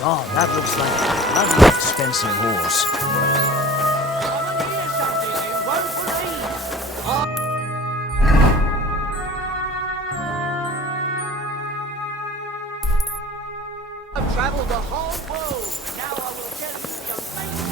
God, that looks like a bloody expensive horse. travel the whole world. Now I will tell you the amazing...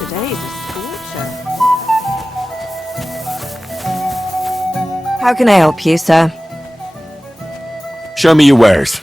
Today's a scorcher. How can I help you, sir? Show me your wares.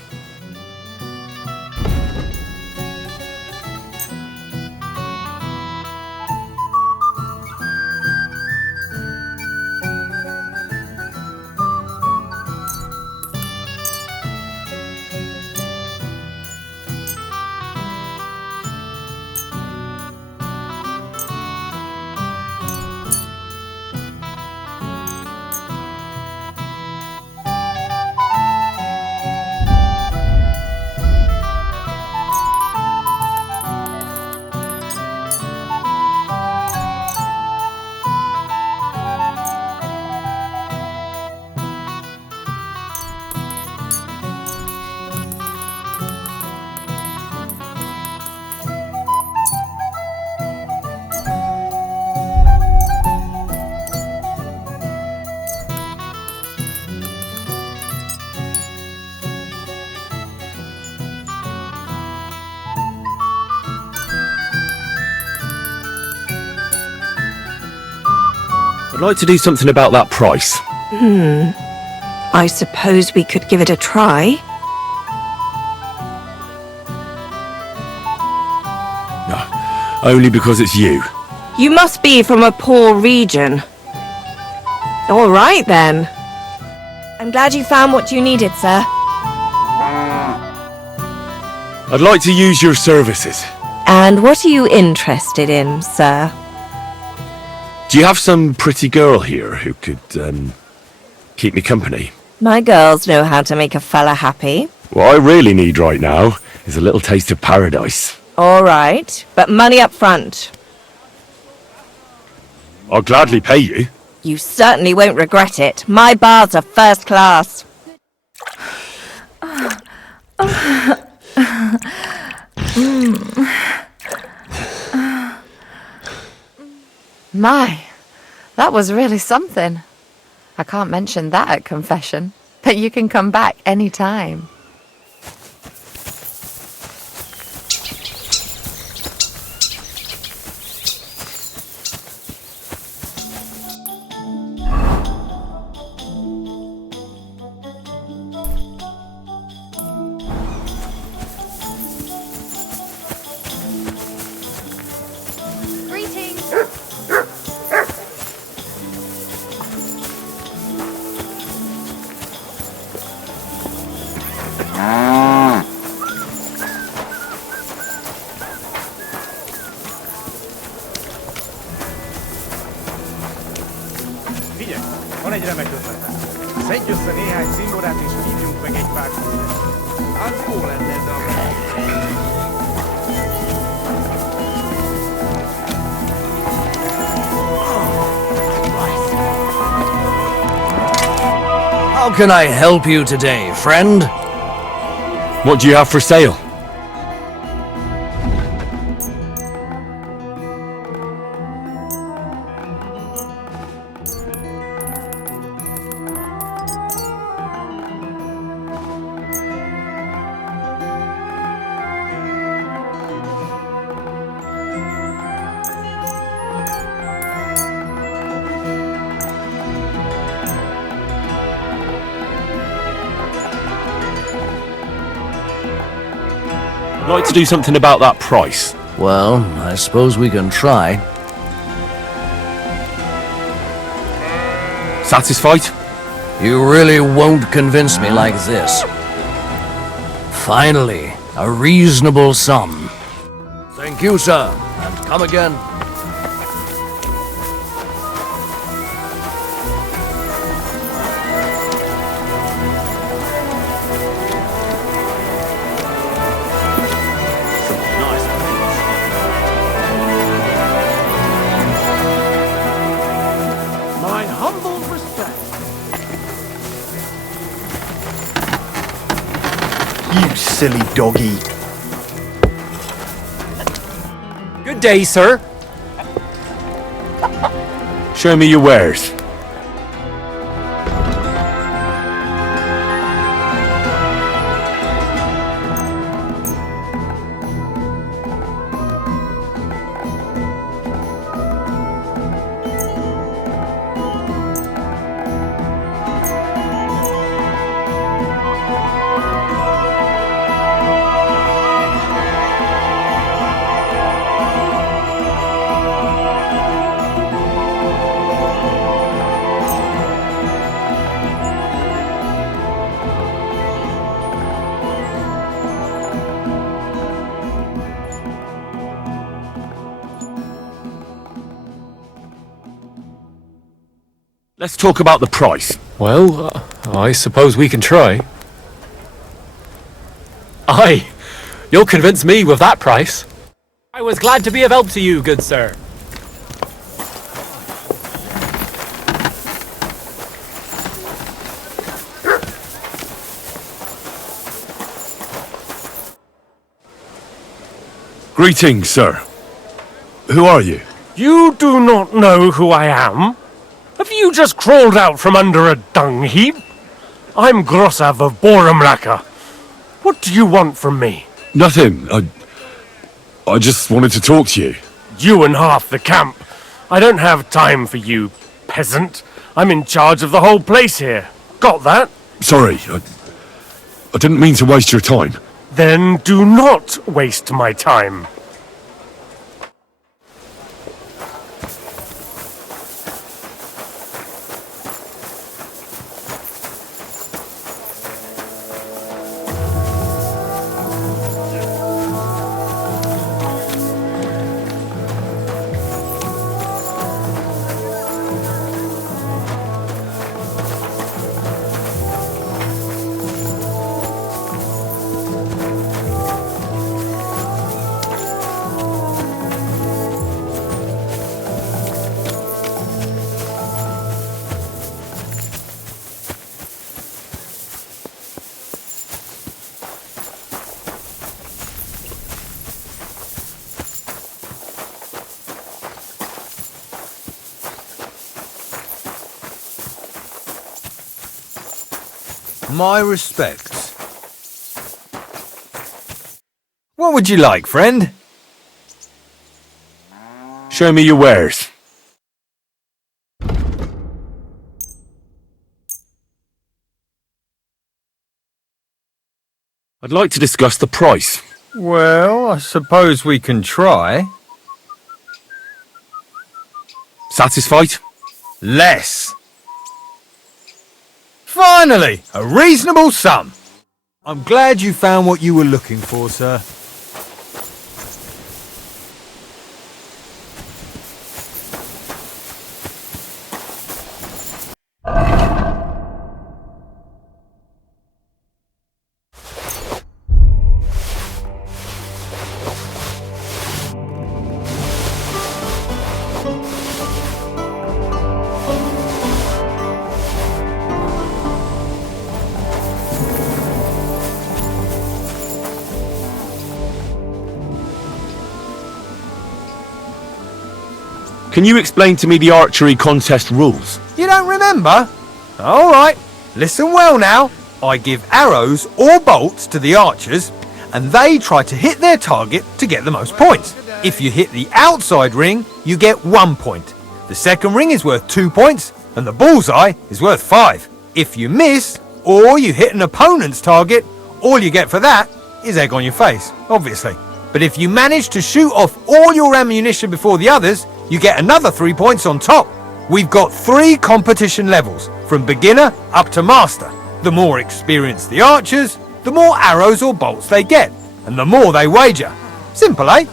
I'd like to do something about that price. I suppose we could give it a try. No, only because it's you. You must be from a poor region. All right, then. I'm glad you found what you needed, sir. I'd like to use your services. And what are you interested in, sir? Do you have some pretty girl here who could, keep me company? My girls know how to make a fella happy. What I really need right now is a little taste of paradise. All right, but money up front. I'll gladly pay you. You certainly won't regret it. My bars are first class. My, that was really something. I can't mention that at confession, but you can come back any time. Figyelj, van egy remek ötletem. Szedj össze néhány zimborát és hívjunk meg egy pár koncertet. Hát jó lenne ez a... How can I help you today, friend? What do you have for sale? I'd like to do something about that price. Well, I suppose we can try. Satisfied? You really won't convince me like this. Finally, a reasonable sum. Thank you, sir, and come again. My humble respect. You silly doggy. Good day, sir. Show me your wares. Let's talk about the price. Well, I suppose we can try. Aye, you'll convince me with that price. I was glad to be of help to you, good sir. Greetings, sir. Who are you? You do not know who I am? Have you just crawled out from under a dung heap? I'm Grossav of Boramlaka. What do you want from me? Nothing. I just wanted to talk to you. You and half the camp. I don't have time for you, peasant. I'm in charge of the whole place here. Got that? Sorry, I didn't mean to waste your time. Then do not waste my time. My respects. What would you like, friend? Show me your wares. I'd like to discuss the price. Well, I suppose we can try. Satisfied? Less. Finally, a reasonable sum. I'm glad you found what you were looking for, sir. Can you explain to me the archery contest rules? You don't remember? All right, listen well now. I give arrows or bolts to the archers, and they try to hit their target to get the most points. If you hit the outside ring, you get 1 point. The second ring is worth 2 points, and the bullseye is worth 5. If you miss, or you hit an opponent's target, all you get for that is egg on your face, obviously. But if you manage to shoot off all your ammunition before the others, you get another 3 points on top. We've got 3 competition levels, from beginner up to master. The more experienced the archers, the more arrows or bolts they get, and the more they wager. Simple, eh?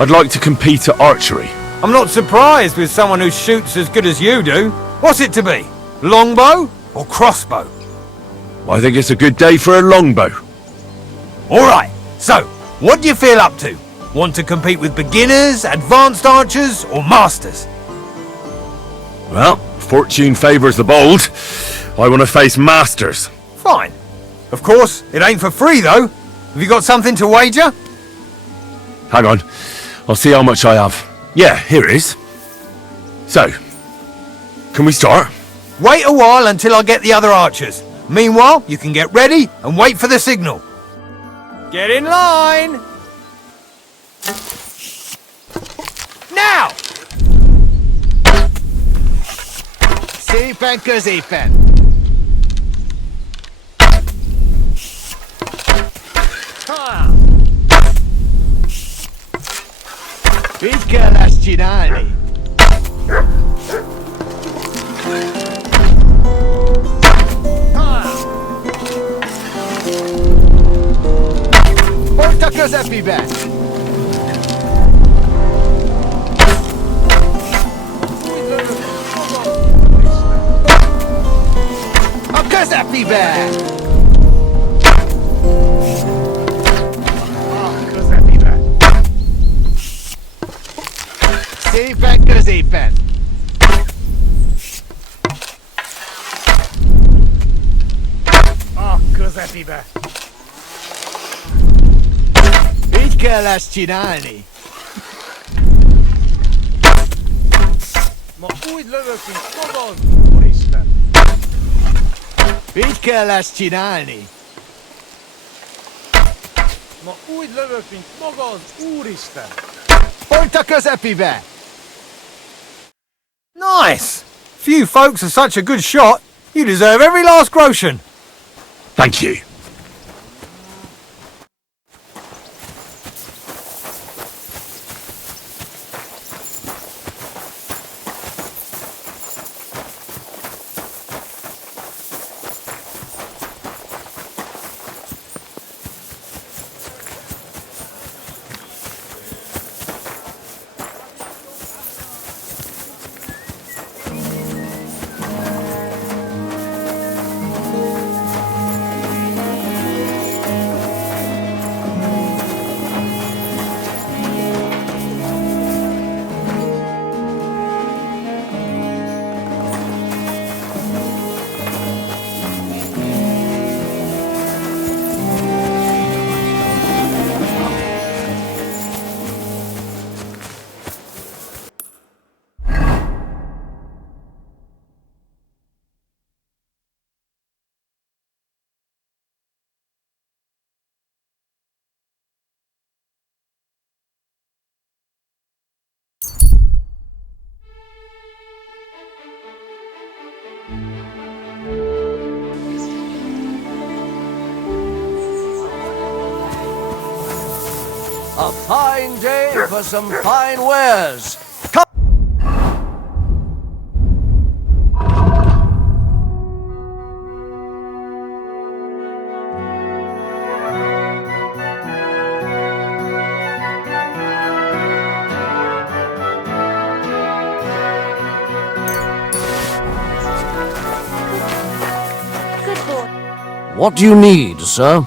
I'd like to compete at archery. I'm not surprised with someone who shoots as good as you do. What's it to be? Longbow or crossbow? I think it's a good day for a longbow. Alright, so, what do you feel up to? Want to compete with beginners, advanced archers, or masters? Well, fortune favours the bold. I want to face masters. Fine. Of course, it ain't for free though. Have you got something to wager? Hang on, I'll see how much I have. Yeah, here it is. So, can we start? Wait a while until I get the other archers. Meanwhile, you can get ready and wait for the signal. Get in line! Now! Szépen középen! Így kell ezt csinálni! Pont a közepibe! A közepibe! A közepibe! Szépen középen! A közepibe! Így kell ezt csinálni! Ma úgy lövök, mint fogad, úristen! Így kell ezt csinálni! Ma úgy lövök, mint maga az úristen! Pont a közepibe! Nice! Few folks are such a good shot, you deserve every last groschen. Thank you. A fine day for some fine wares. What do you need, sir?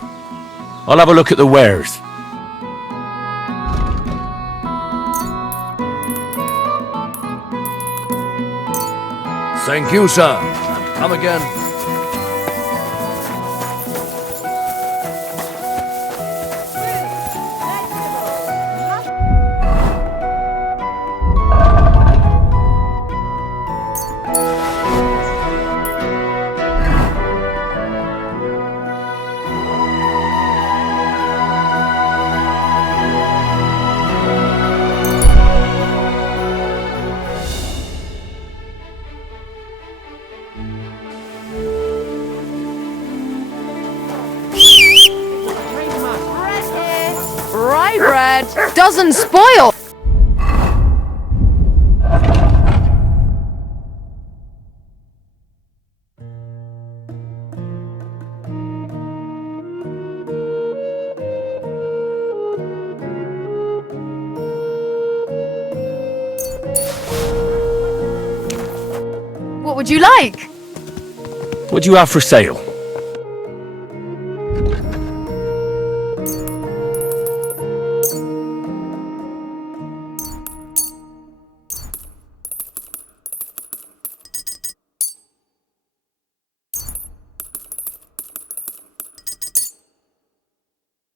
I'll have a look at the wares. Thank you, sir. And come again. doesn't spoil. What would you like? What do you have for sale?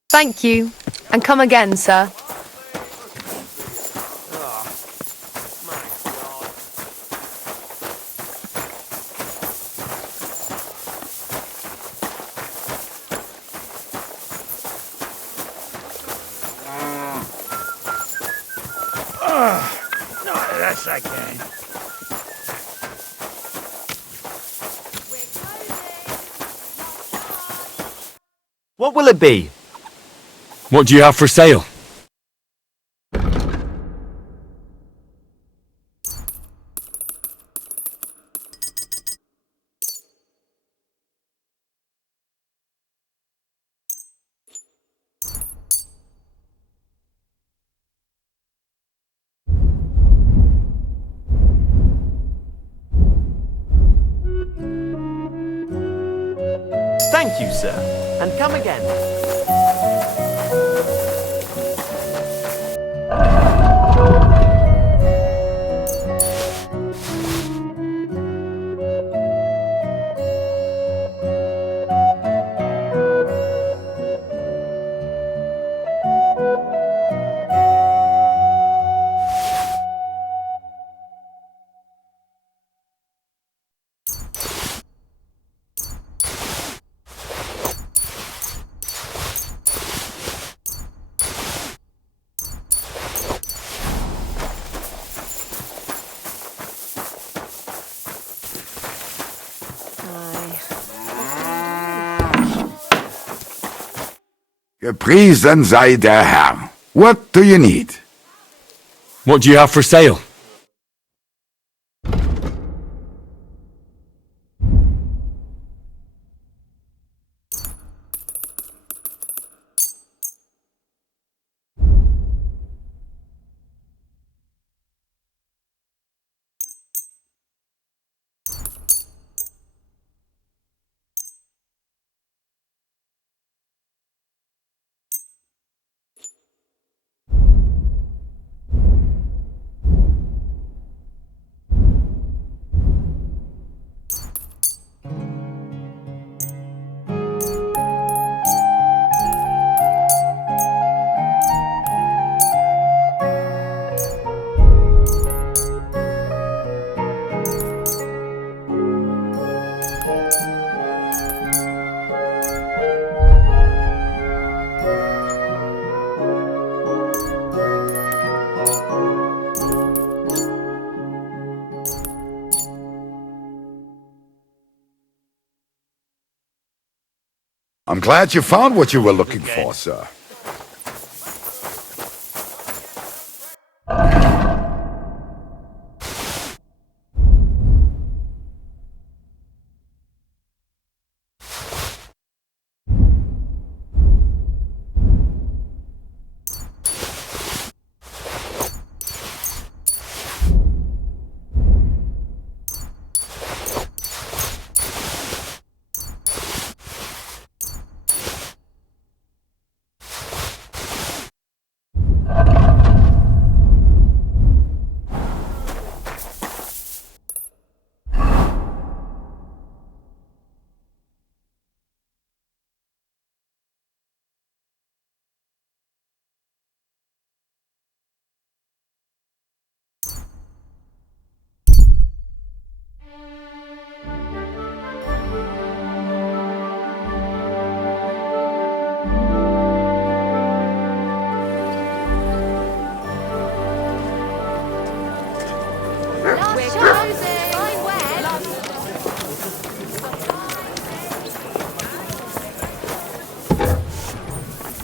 Thank you. And come again, sir. Yes, I can. What will it be? What do you have for sale? Thank you, sir. And come again. Gepriesen sei der Herr. What do you need? What do you have for sale? I'm glad you found what you were looking for, sir.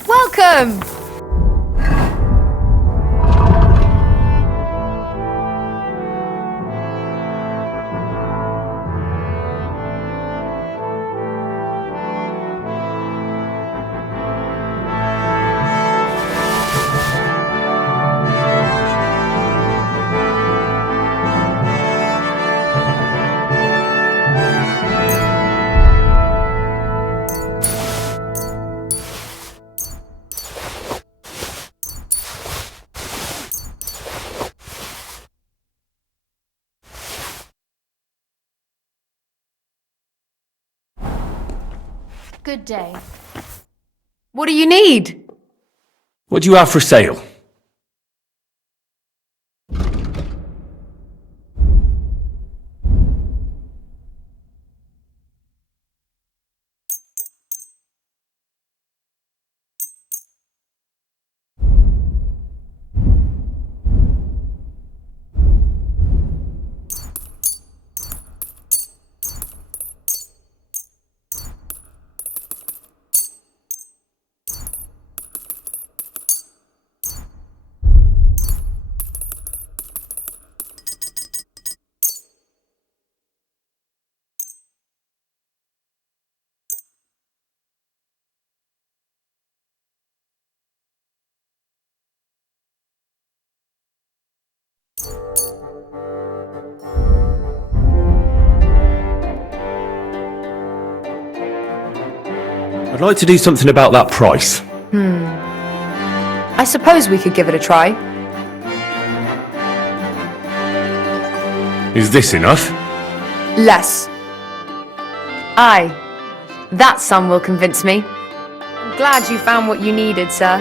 Welcome! Good day. What do you need? What do you have for sale? I'd like to do something about that price. I suppose we could give it a try. Is this enough? Less. Aye. That sum will convince me. I'm glad you found what you needed, sir.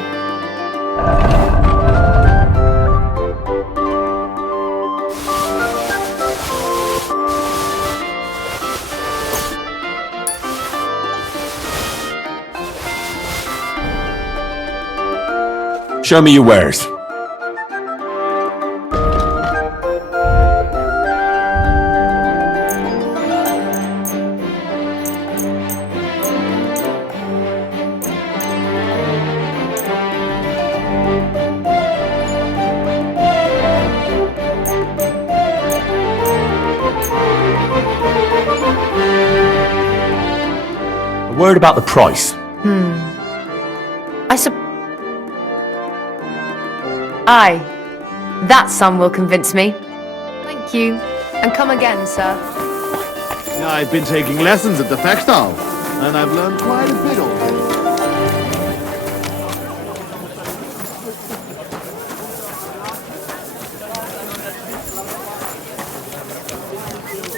Show me your wares. A word about the price. Aye. That sum will convince me. Thank you. And come again, sir. I've been taking lessons at the Fextal, and I've learned quite a bit already.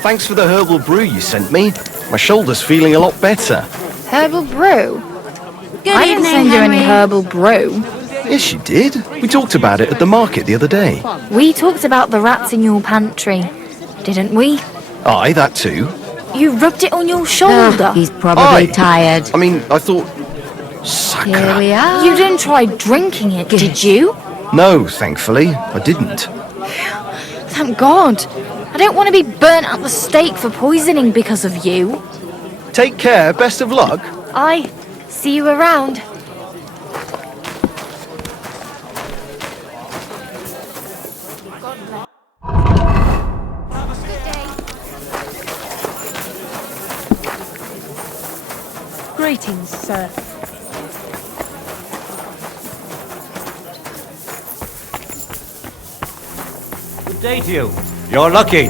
Thanks for the herbal brew you sent me. My shoulder's feeling a lot better. Herbal brew? Good I didn't evening, send you any Henry. herbal brew. Yes, you did. We talked about it at the market the other day. We talked about the rats in your pantry, didn't we? Aye, that too. You rubbed it on your shoulder. He's probably Aye. tired. I mean, I thought... Here Sucker. we are. You didn't try drinking it, did you? No, thankfully, I didn't. Thank God. I don't want to be burnt at the stake for poisoning because of you. Take care, best of luck. Aye. See you around. Greetings, sir. Good day to you. You're lucky.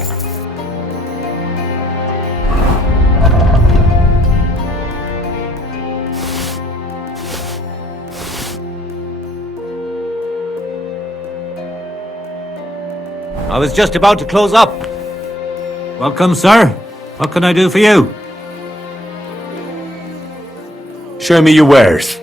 I was just about to close up. Welcome, sir. What can I do for you? Show me your wares.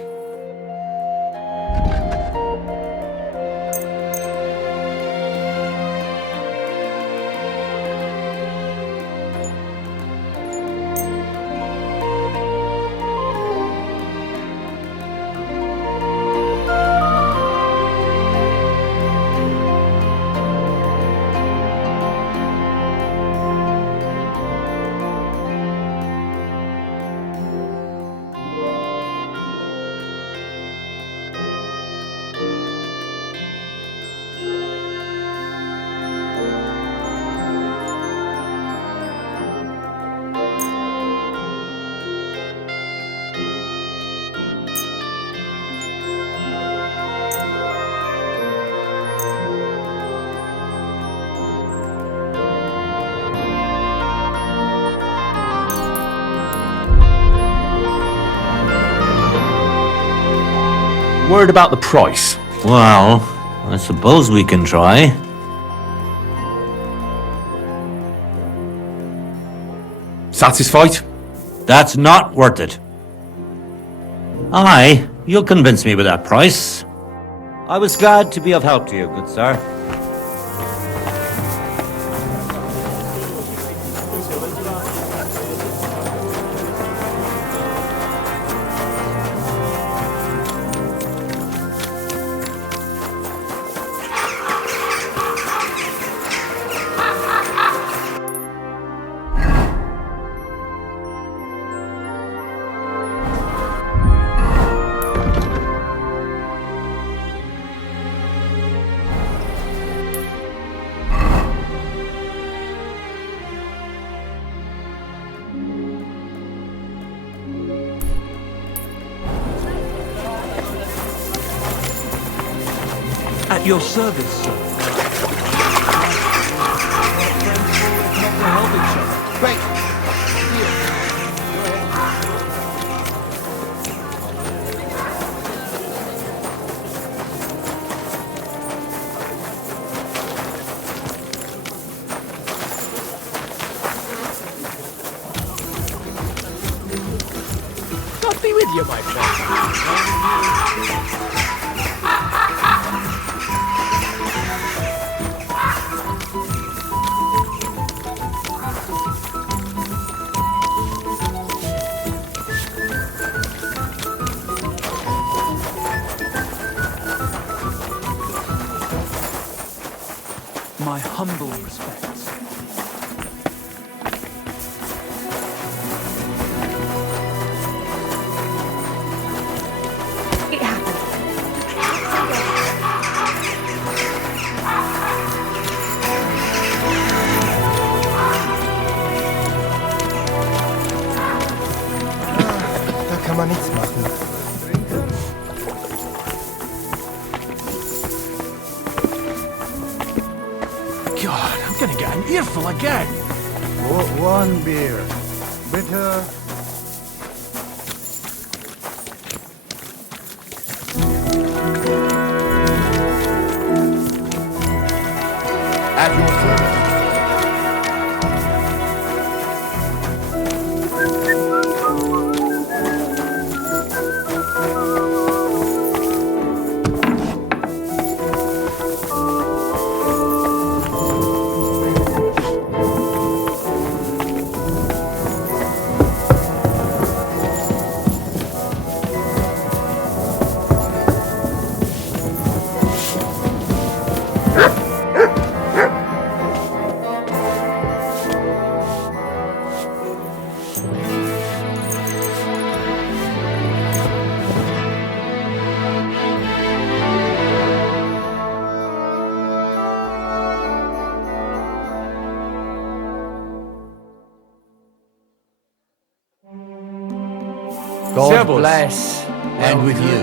Word about the price. Well, I suppose we can try. Satisfied? That's not worth it. Aye, you'll convince me with that price. I was glad to be of help to you, good sir. At your service, sir. Great. God be with you, my friend. My humble respects. It happened. Da kann man nichts machen. God, I'm gonna get an earful again. One beer. Bitte. At your service. God bless, and with you.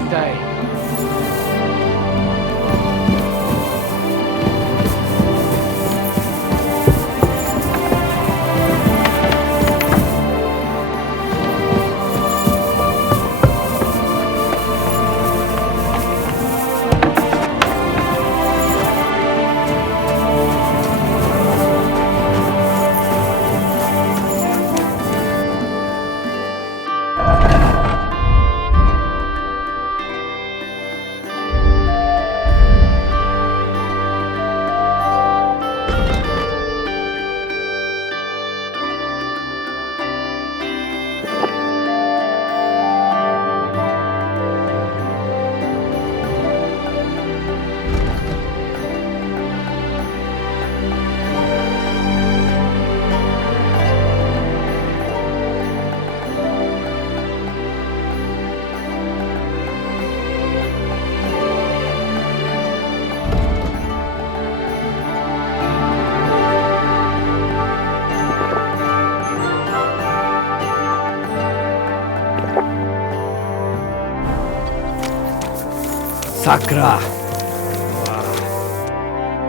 Sakra.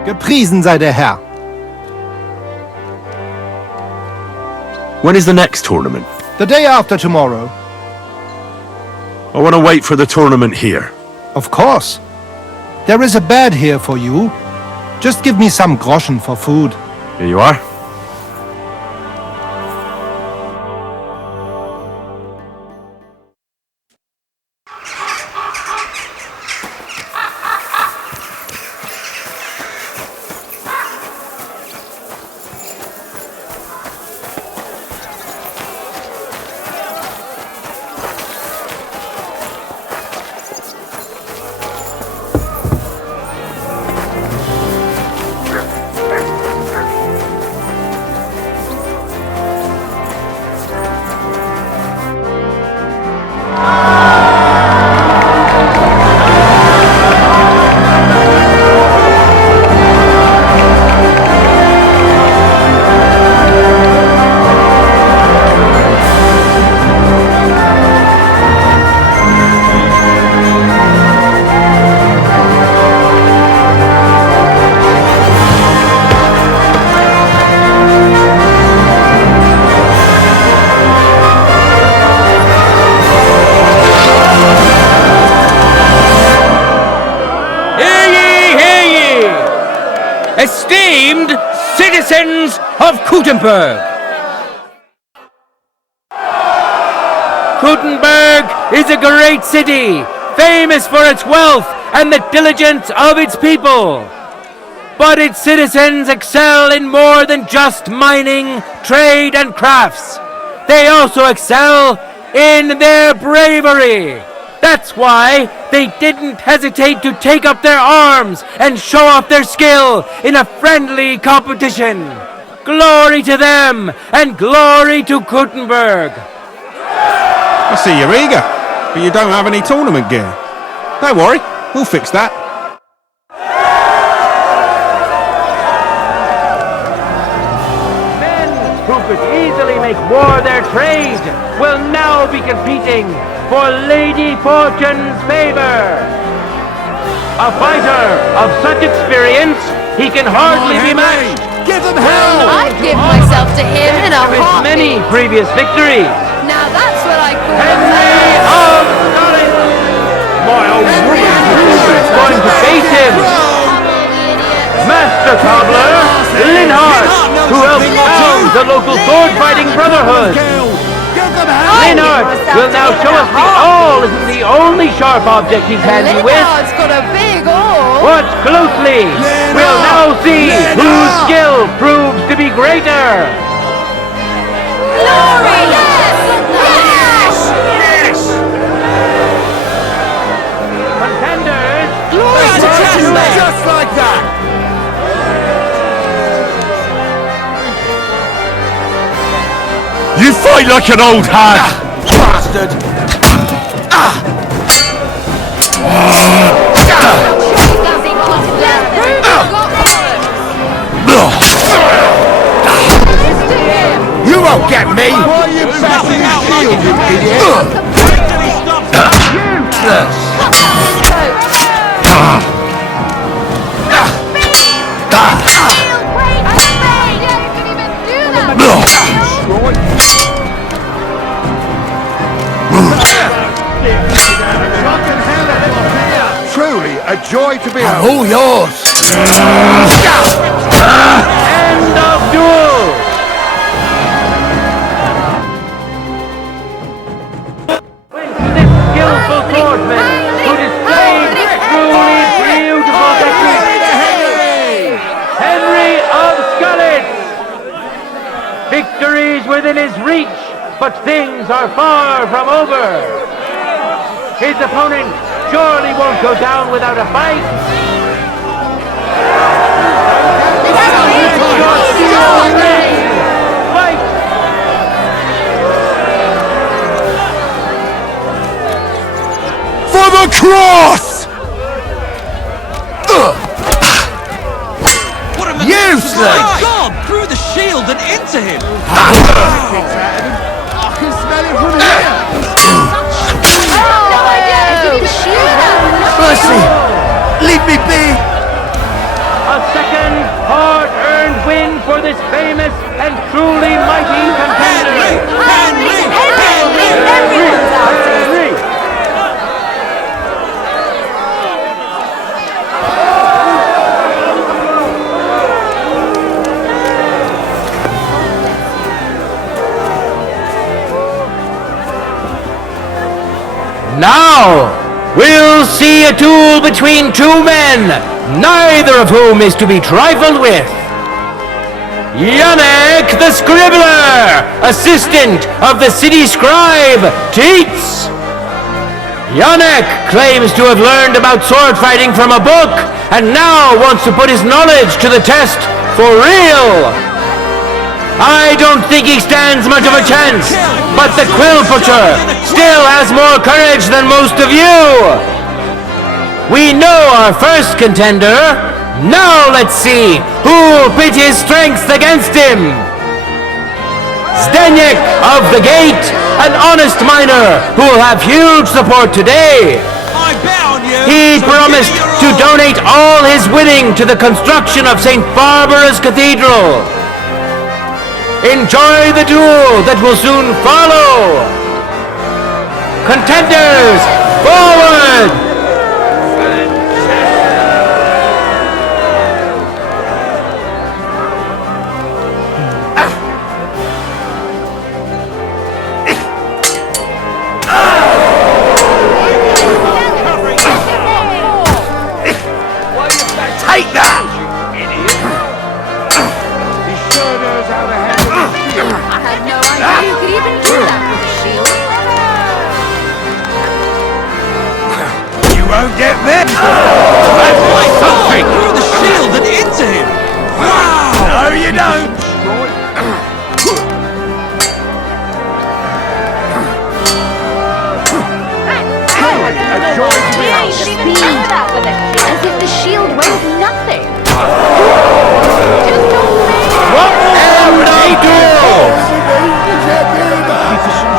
Gepriesen sei der Herr. When is the next tournament? The day after tomorrow. I want to wait for the tournament here. Of course. There is a bed here for you. Just give me some groschen for food. Here you are. and citizens of Kuttenberg. Kuttenberg is a great city, famous for its wealth and the diligence of its people. But its citizens excel in more than just mining, trade, and crafts. They also excel in their bravery. That's why they didn't hesitate to take up their arms and show off their skill in a friendly competition. Glory to them, and glory to Kuttenberg. I see you're eager, but you don't have any tournament gear. Don't worry, we'll fix that. Men who could easily make war their trade will now be competing for Lady Fortune's favor. A fighter of such experience, he can hardly be matched. Give him hell! I'd give myself to him in a With heartbeat. many previous victories. Now that's what I call Henry of Scotland! My old woman is going to face him! Master Cobbler, Linhart, who helped found the local sword-fighting brotherhood. Linhart will now show us the awl isn't the only sharp object he's handy with. Linhart's got a big awl. Watch closely. We'll now see whose skill proves to be greater. Glory! Yes! Yes! Contenders, Glory to Chester! just like that. You fight like an old hag! Bastard! You won't get me! Why are you passing his shield, you idiot? Truly a joy to be I'm all yours! End of duel! Went to this skillful swordsman who displayed truly beautiful technique. Henry of Scotland! Victories within his reach, but things are far from over. His opponent surely won't go down without a fight. Fight! For the cross! Useless! God! Through the shield and into him! I can smell it from here! Mercy! Leave me be! A second hard-earned win for this famous and truly mighty contender. Henry! Now, we'll see a duel between two men, neither of whom is to be trifled with. Yannick the Scribbler, assistant of the city scribe, Teats. Yannick claims to have learned about sword fighting from a book and now wants to put his knowledge to the test for real. I don't think he stands much of a chance, but the Quill Butcher still has more courage than most of you. We know our first contender. Now let's see who'll pit his strength against him. Zdeněk of the Gate, an honest miner who'll have huge support today. I bet on you! He promised to donate all his winning to the construction of St. Barbara's Cathedral. Enjoy the duel that will soon follow. Contenders, forward! I had no idea you could even do that with a shield. You won't get me! That's like something! Through the shield and into him! Wow! No, you don't! As if the shield weighs nothing. End of duel!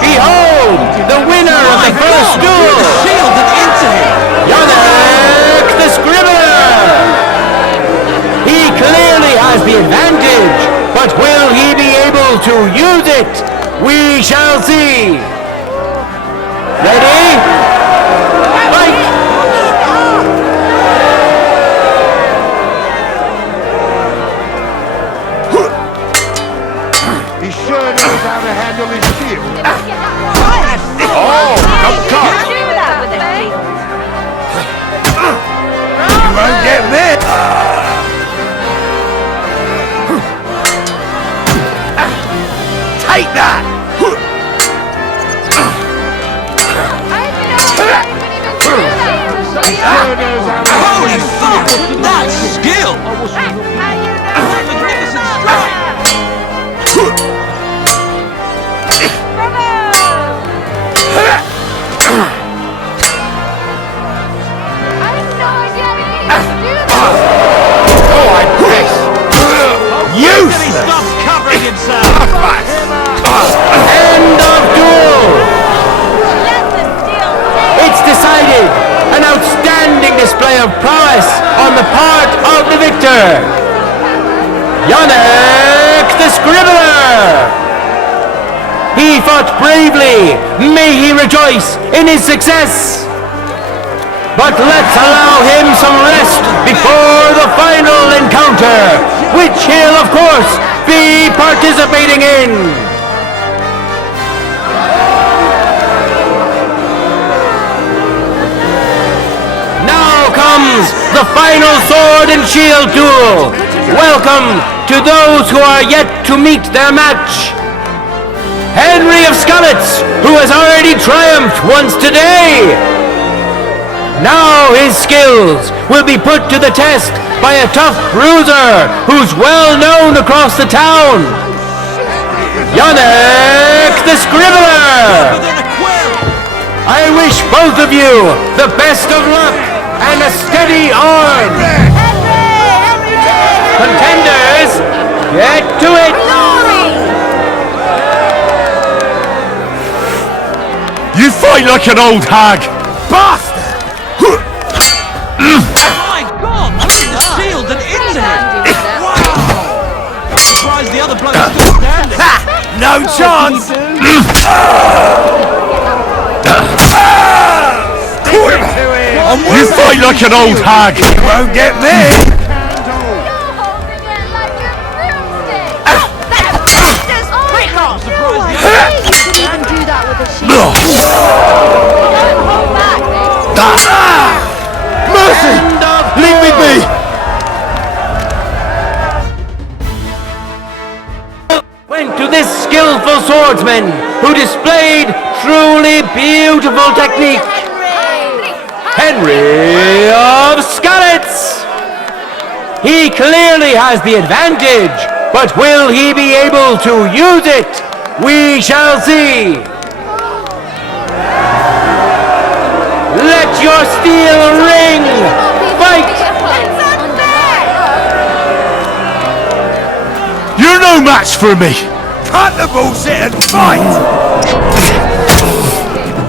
Behold, the winner of the first duel! Shield and into him! Yannick the Scribbler! He clearly has the advantage, but will he be able to use it? We shall see! Ready? Fight! He sure knows how to handle his shield. Oh, come cut! You won't get me! Take that! Holy fuck! That's skill! Magnificent strike! Useless! Stop covering himself! End of duel! It's decided! An outstanding display of prowess on the part of the victor! Yannick the Scribbler! He fought bravely! May he rejoice in his success! But let's allow him some rest before the final encounter, which he'll of course be participating in! Now comes the final sword and shield duel! Welcome to those who are yet to meet their match! Henry of Scullets, who has already triumphed once today! Now his skills will be put to the test by a tough bruiser who's well known across the town! Yannick the Scribbler! I wish both of you the best of luck and a steady arm! Contenders, get to it! You fight like an old hag! Bastard! My God! Through the shield and into him! Wow! Surprised the other bloke still standing! No chance! You fight like an old hag! You won't get me! Mercy! Leave me be! Went to this skillful swordsman who displayed truly beautiful technique. Henry of Scullets! He clearly has the advantage, but will he be able to use it? We shall see. Let your steel ring! Fight! You're no match for me! Cut the bullshit and fight!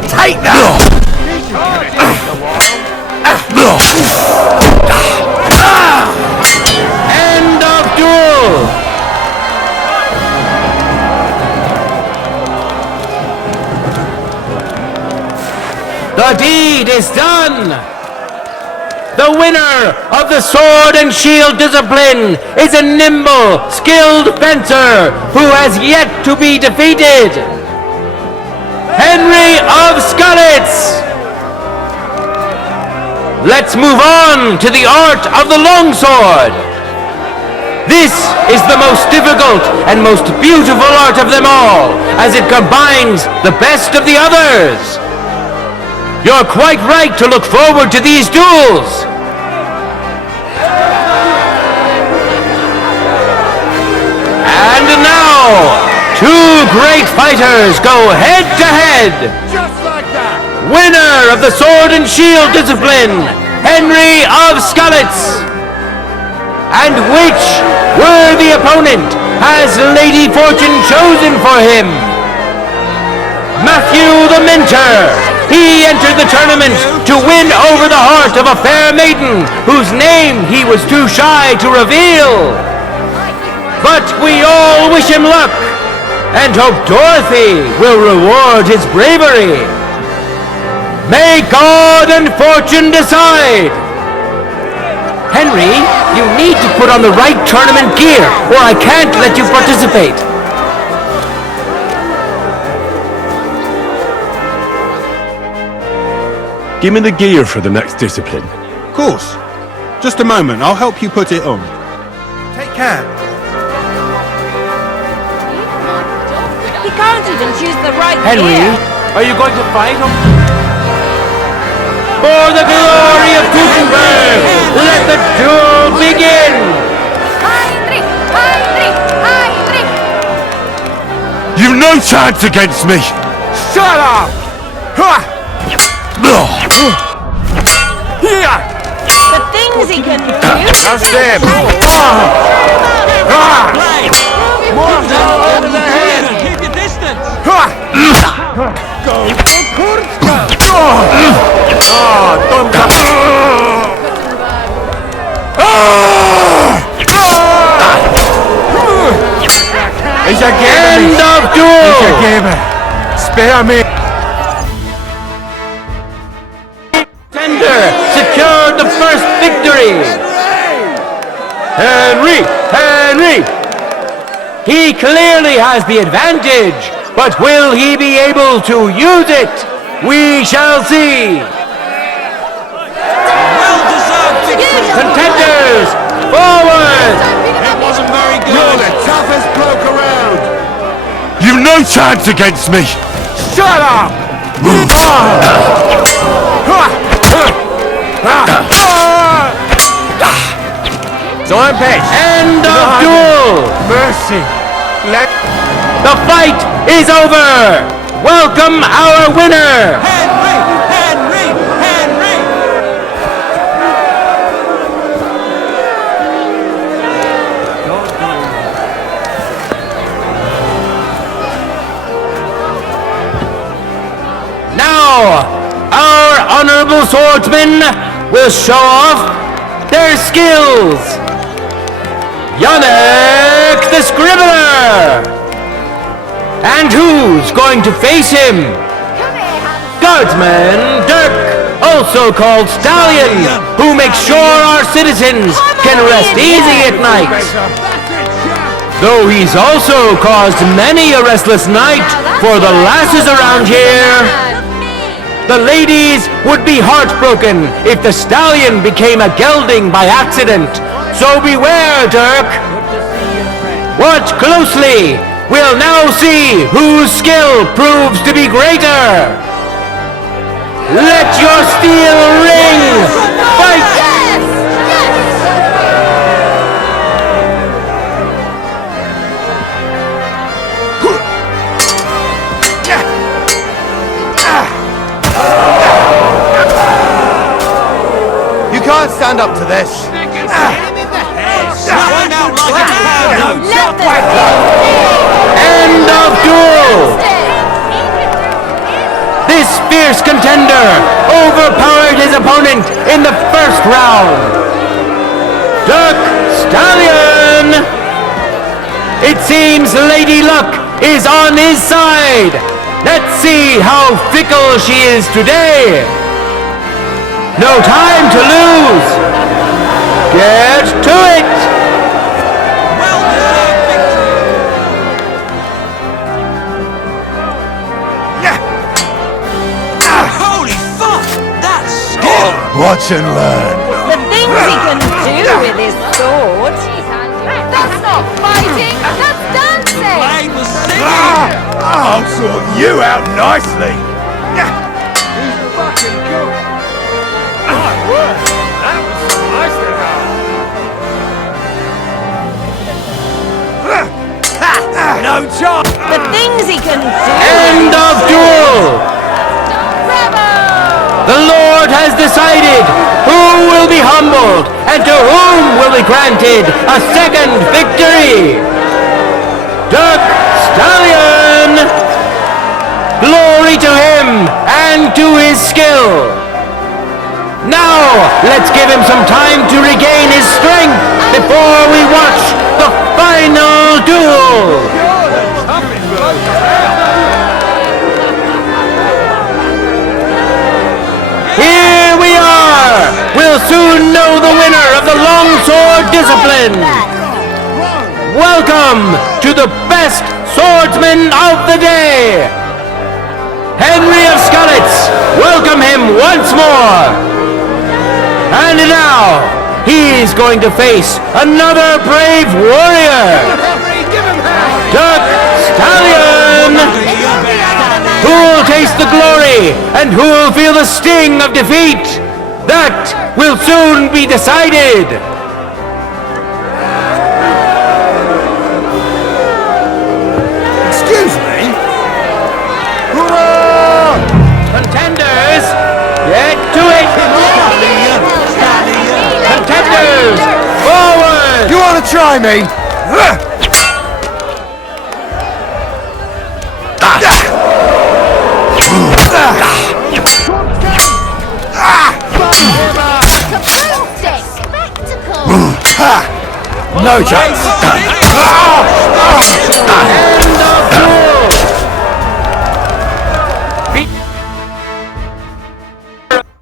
Take that! End of duel! The deed is done! The winner of the sword and shield discipline is a nimble, skilled fencer who has yet to be defeated! Henry of Scullets! Let's move on to the art of the longsword! This is the most difficult and most beautiful art of them all, as it combines the best of the others. You're quite right to look forward to these duels. And now, two great fighters go head to head. Just like that! Winner of the Sword and Shield discipline, Henry of Skalitz. And which worthy opponent has Lady Fortune chosen for him? Matthew the Minter. He entered the tournament to win over the heart of a fair maiden whose name he was too shy to reveal. But we all wish him luck and hope Dorothy will reward his bravery. May God and Fortune decide. Henry, you need to put on the right tournament gear, or I can't let you participate. Give me the gear for the next discipline. Of course. Just a moment, I'll help you put it on. Take care. He can't even choose the right Henry, gear. are you going to fight him? For the glory of Gutenberg, let the duel begin! Heinrich! Heinrich! Heinrich! You've no chance against me! Shut up! The things he can do. That's them! More now over the head! Keep your distance! Go for Kurtka! Don't come! He's a End of duel! Spare me! Tender secured the first victory! Henry! Henry! He clearly has the advantage, but will he be able to use it? We shall see! Well-deserved victory! Contenders, forward! It wasn't very good! You're the toughest bloke around! You've no chance against me! Shut up! Time pass. End of duel! Mercy! The fight is over! Welcome our winner! Henry! Henry! Henry! Now, our honorable swordsmen will show off their skills. Yannick the Scribbler! And who's going to face him? Guardsman Dirk, also called Stallion, who makes sure our citizens can rest easy at night. Though he's also caused many a restless night for the lasses around here. The ladies would be heartbroken if the Stallion became a gelding by accident. So beware, Dirk. Watch closely. We'll now see whose skill proves to be greater. Let your steel ring! Fight! You can't stand up to this. End of duel! This fierce contender overpowered his opponent in the first round. Dirk Stallion! It seems Lady Luck is on his side. Let's see how fickle she is today. No time to lose. Get to it. Watch and learn. The things he can do with his sword. you out nicely. Fucking good. My word, that was some nice No chance! The things he can do! End of duel! The Lord has decided who will be humbled and to whom will be granted a second victory. Duck Stallion! Glory to him and to his skill. Now, let's give him some time to regain his strength before we watch the final duel. Here we are! We'll soon know the winner of the longsword discipline! Welcome to the best swordsman of the day! Henry of Skalitz! Welcome him once more! And now, he's going to face another brave warrior! Duck Stallion! Who'll taste the glory and who'll feel the sting of defeat? That will soon be decided! Excuse me? Contenders, get to it! Contenders, forward! You want to try me? No chance. End of duel!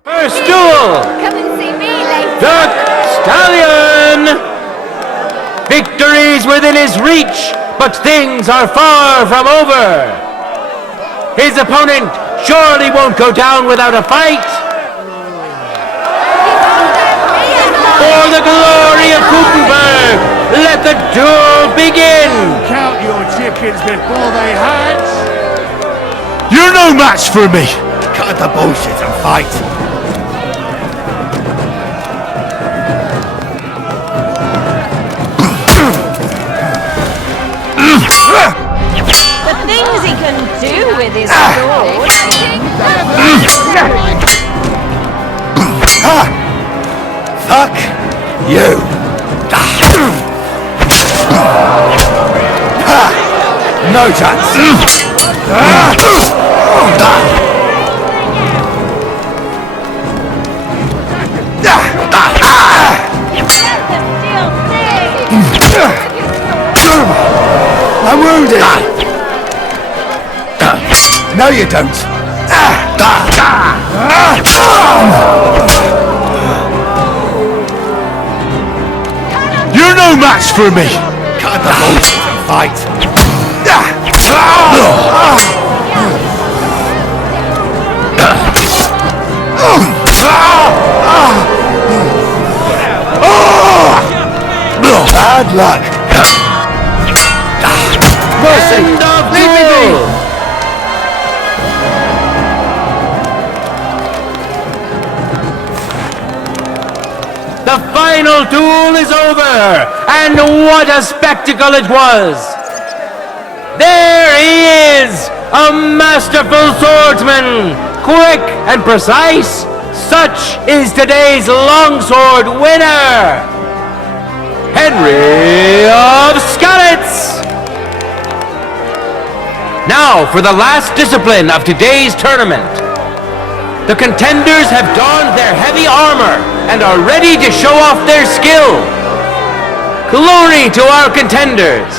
First duel! Come and see me later. Duck Stallion! Victory's within his reach, but things are far from over. His opponent surely won't go down without a fight. For the glory of Gutenberg, let the duel begin! Count your chickens before they hatch. You're no match for me! Cut the bullshit and fight. The things he can do with his sword! Fuck you. No chance. I'm wounded. No, you don't. You're no match for me! Cut the bullshit and fight. Bad luck. Mercy. End of Leave me be. duel! The final duel is over, and what a spectacle it was! There he is, a masterful swordsman, quick and precise. Such is today's longsword winner, Henry of Skalitz! Now for the last discipline of today's tournament. The contenders have donned their heavy armor and are ready to show off their skill. Glory to our contenders!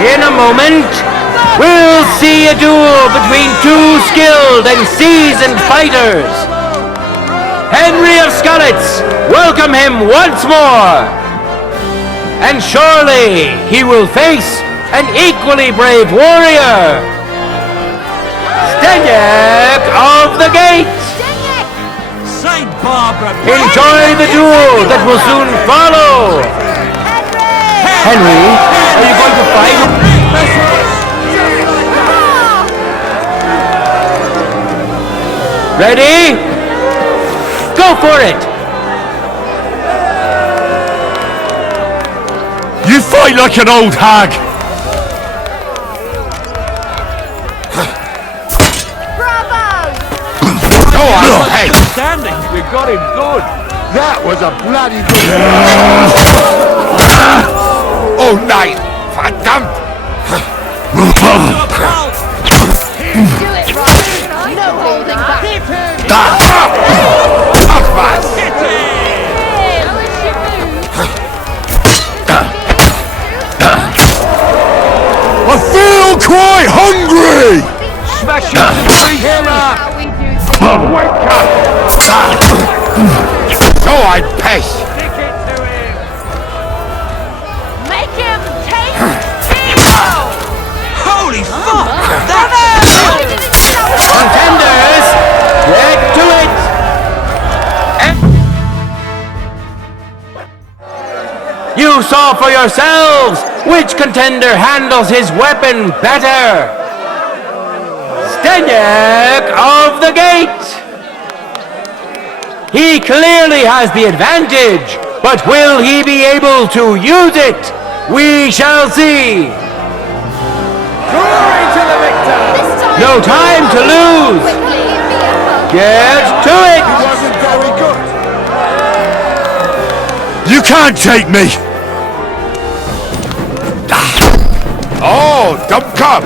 In a moment, we'll see a duel between two skilled and seasoned fighters. Henry of Skalitz, welcome him once more! And surely he will face an equally brave warrior, Stenyek of the Gate! Saint Barbara! Enjoy the duel that will soon follow! Henry, Ready? Go for it! You fight like an old hag! Go on, hey! Standing. We got him good. That was a bloody good... Oh, night! Verdammt! Do it, right? No holding back. Hit him! Ach was! I feel quite hungry! Smash him! Beat him up! Wake up! So I pass! Stick it to him! Make him take Holy fuck! Contenders, get to it! You saw for yourselves which contender handles his weapon better. Steniak of the Gate! He clearly has the advantage, but will he be able to use it? We shall see. Glory to the victor! No time to lose. Get to it. Wasn't very good. You can't take me! Oh, dumb cop!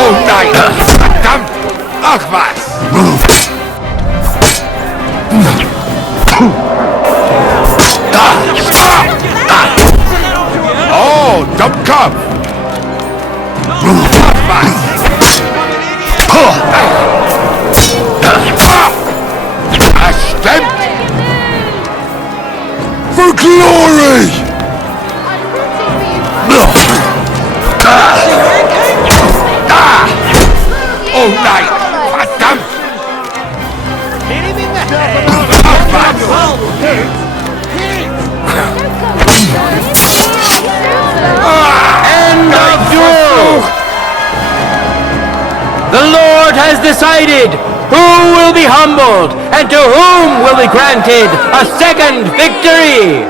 Oh, nein! Verdammt! Ach was! Oh, dumb cop! Ach was! Stimmt! For glory! Oh nein! Verdammt! Hit him in the head! Ach was! End of duel! The Lord has decided who will be humbled and to whom will be granted a second victory.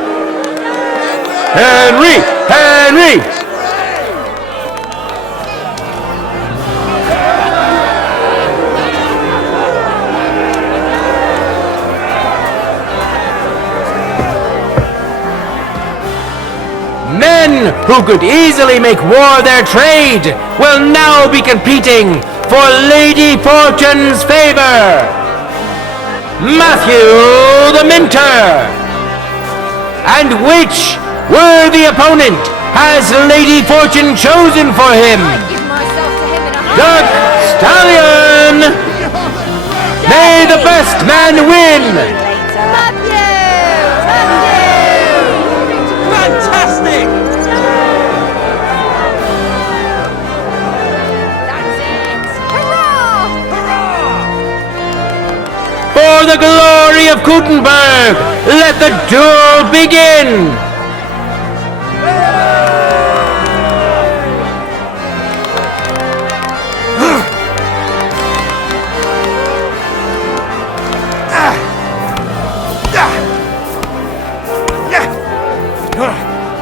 Henry! Henry! Men who could easily make war their trade will now be competing for Lady Fortune's favor. Matthew the Minter. And which worthy opponent has Lady Fortune chosen for him? Duck Stallion! May the best man win! Fantastic! For the glory of Gutenberg, let the duel begin!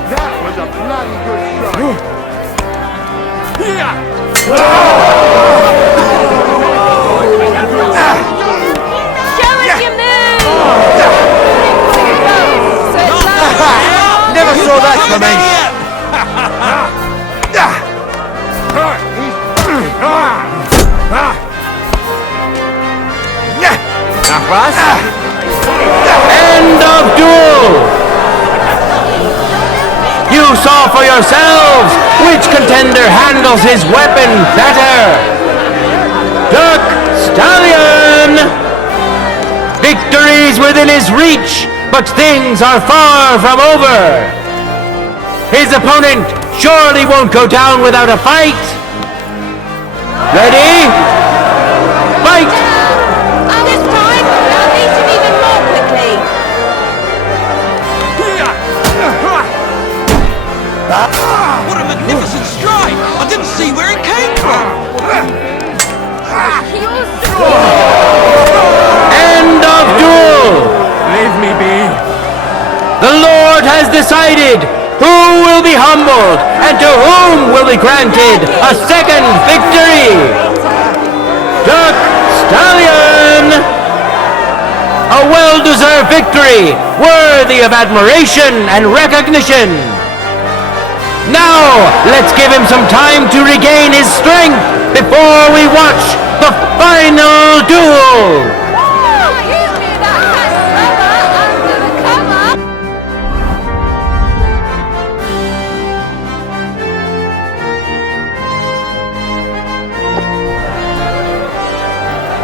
That was a bloody good Never saw that coming. End of duel! You saw for yourselves which contender handles his weapon better. Duck Stallion! Victory's within his reach, but things are far from over. His opponent surely won't go down without a fight. Ready? Fight! And this time, they'll beat him even more quickly. What a magnificent strike! I didn't see where it came from! decided who will be humbled and to whom will be granted a second victory. Duck Stallion! A well-deserved victory, worthy of admiration and recognition. Now, let's give him some time to regain his strength before we watch the final duel.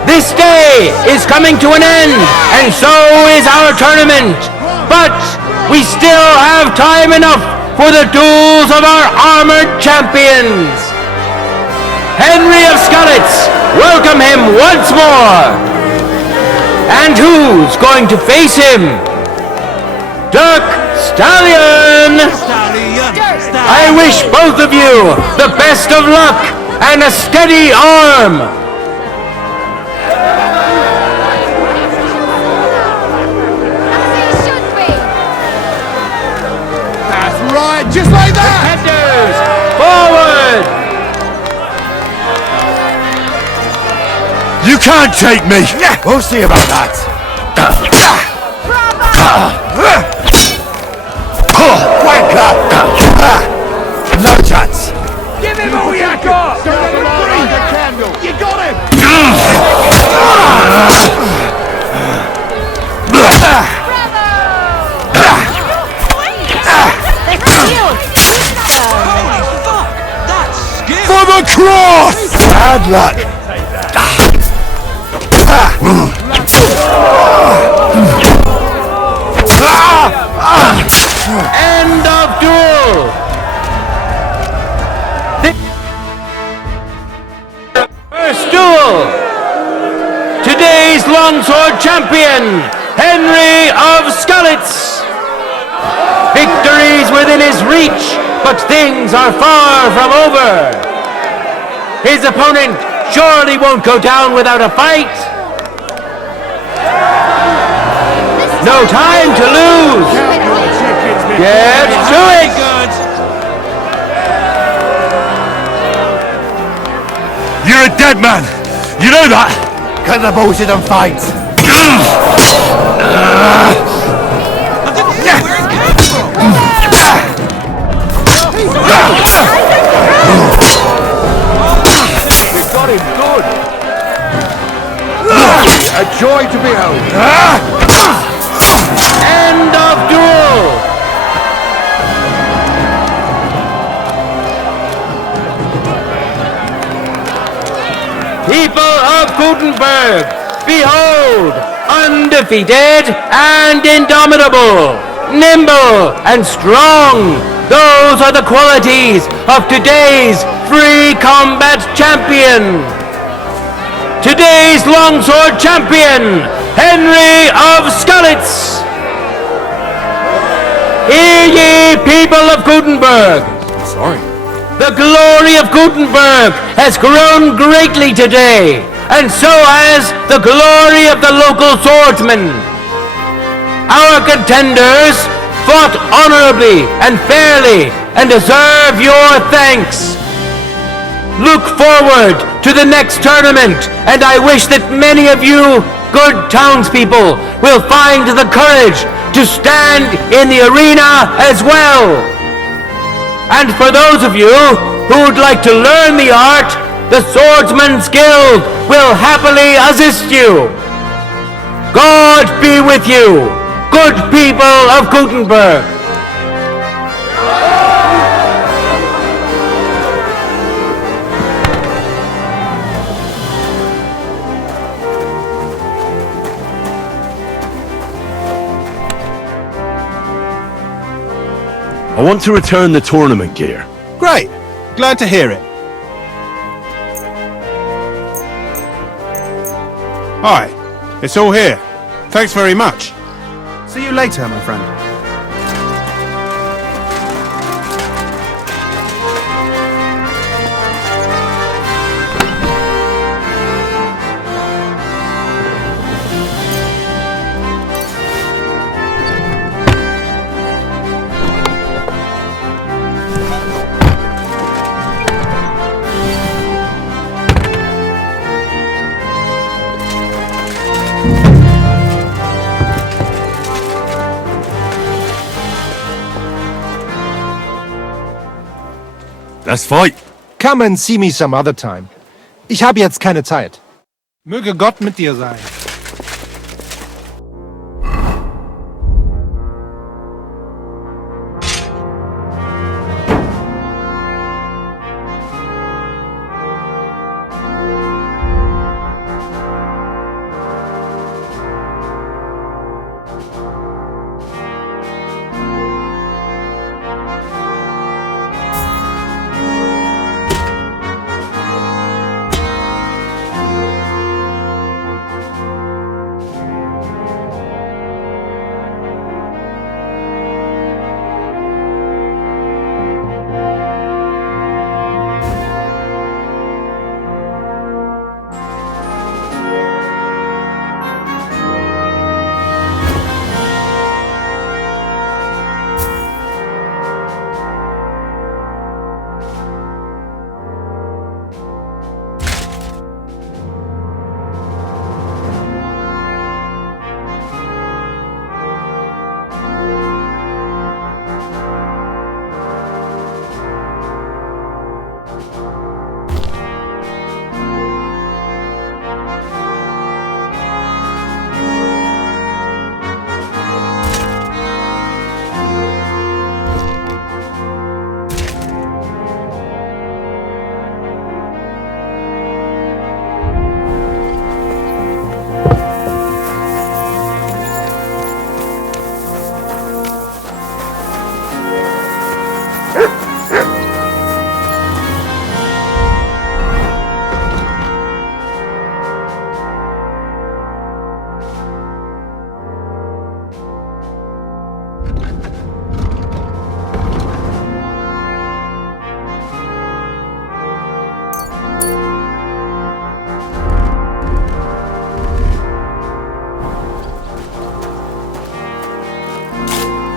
This day is coming to an end, and so is our tournament. But we still have time enough for the duels of our armored champions. Henry of Skalitz, welcome him once more. And who's going to face him? Duck Stallion! I wish both of you the best of luck and a steady arm. Just like that! Contenders, forward! You can't take me! Yeah, we'll see about that. Wanker! No chance. Give him all you got! Don't let him breathe a candle! You got him! For the cross! Bad luck. End of duel! First duel! Today's longsword champion, Henry of Skalitz! Victory's within his reach, but things are far from over. His opponent surely won't go down without a fight. No time to lose. Get to it. You're a dead man! You know that! Cut the bullshit and fight. We got him good. A joy to behold. End of duel. People of Gutenberg, behold, undefeated and indomitable, nimble and strong. Those are the qualities of today's free combat champion. Today's longsword champion, Henry of Skalitz. Hear ye, people of Gutenberg. Sorry. The glory of Gutenberg has grown greatly today, and so has the glory of the local swordsmen. Our contenders fought honorably and fairly and deserve your thanks. Look forward to the next tournament, and I wish that many of you good townspeople will find the courage to stand in the arena as well. And for those of you who would like to learn the art, the Swordsman's Guild will happily assist you. God be with you, good people of Gutenberg. I want to return the tournament gear. Great. Glad to hear it. Hi. It's all here. Thanks very much. See you later, my friend. Let's fight. Come and see me some other time. Ich habe jetzt keine Zeit. Möge Gott mit dir sein.